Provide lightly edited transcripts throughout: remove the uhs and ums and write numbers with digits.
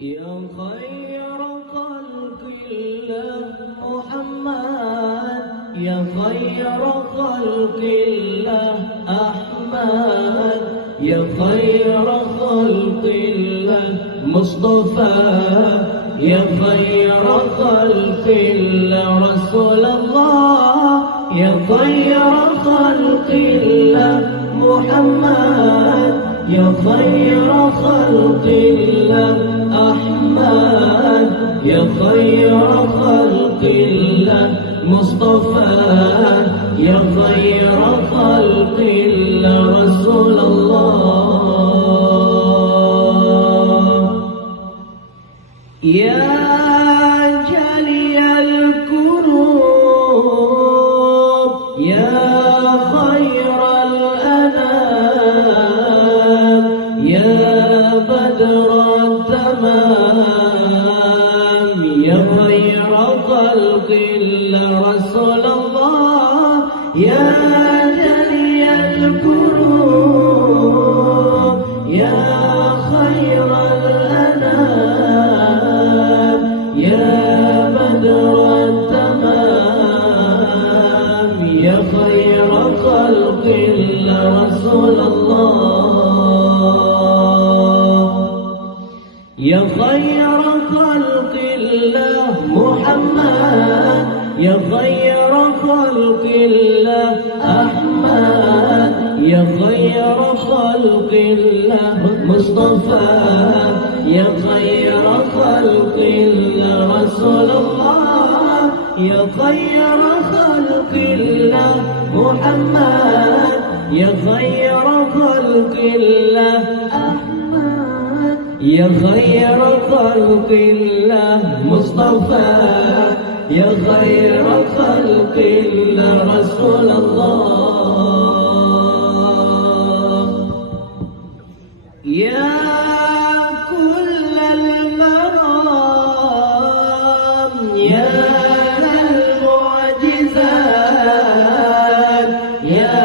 يا خير خلق الله محمد، يا خير خلق الله أحمد، يا خير خلق الله مصطفى، يا خير خلق الله رسول الله، يا خير خلق الله محمد، يا خير خلق الله أحمد، يا خير خلق الله مصطفى، يا خير خلق الله رسول الله. يا جلي الكروب، يا خير الأنام، يا بدر التمام، يا خير خلق الله رسول الله. يا جلي الكروب، يا خير الأنام، يا بدر التمام، يا خير خلق الله رسول الله. يا خير خلق الله محمد، يا خير خلق الله أحمد، يا خير خلق الله مصطفى، يا خير خلق الله رسول الله. يا خير خلق الله محمد، يا خير خلق الله أحمد، يا خير خلق الله مصطفى، يا خير خلق الله رسول الله. يا كل المرام، يا ذا المعجزات، يا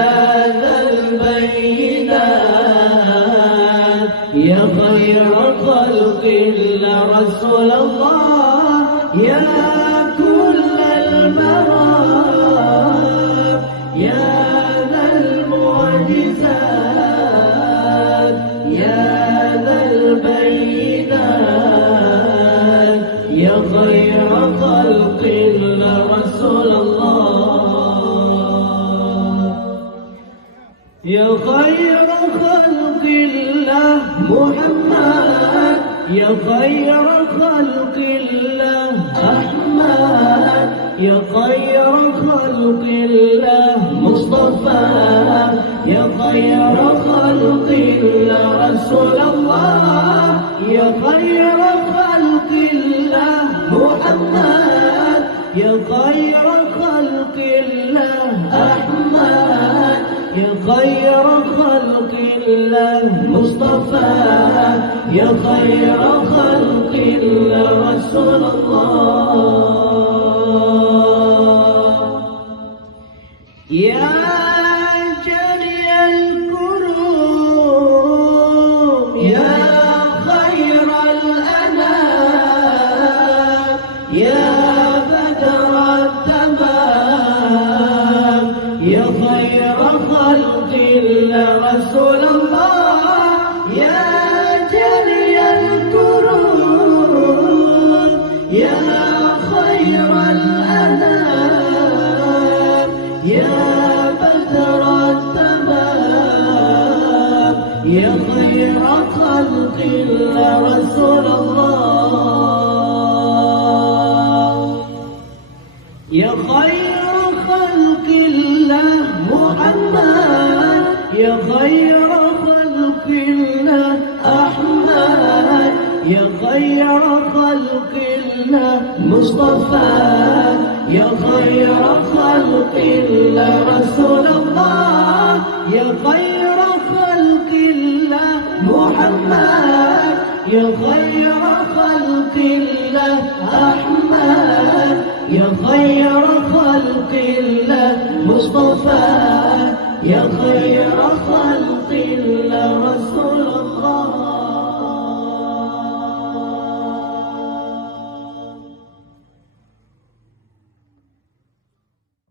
ذا البينات، يا خير خلق الله رسول الله. يا كل المرام، يا ذا المعجزات، يا ذا البينات، يا خير خلق الله رسول الله. يا خير خلق الله محمد، يا خير خلق الله أحمد، يا خير خلق الله مصطفى، يا خير خلق الله رسول الله. يا خير خلق الله محمد، يا خير خلق الله أحمد، يا خير خلق الله مصطفى، يا خير خلق الله رسول الله. يا جلي الكروب، يا خير الأنام، يا بدر التمام، يا خير خلق الله رسول الله. يا جلي الكروب، يا خير الأنام، يا بدر التمام، يا خير خلق الله رسول الله. يا خير خلق الله محمد، يا خير خلق الله أحمد، يا خير خلق الله مصطفى، يا خير خلق الله رسول الله. يا خير خلق الله محمد، يا خير خلق الله أحمد، يا خير خلق الله مصطفى، يا خير خلق الله رسول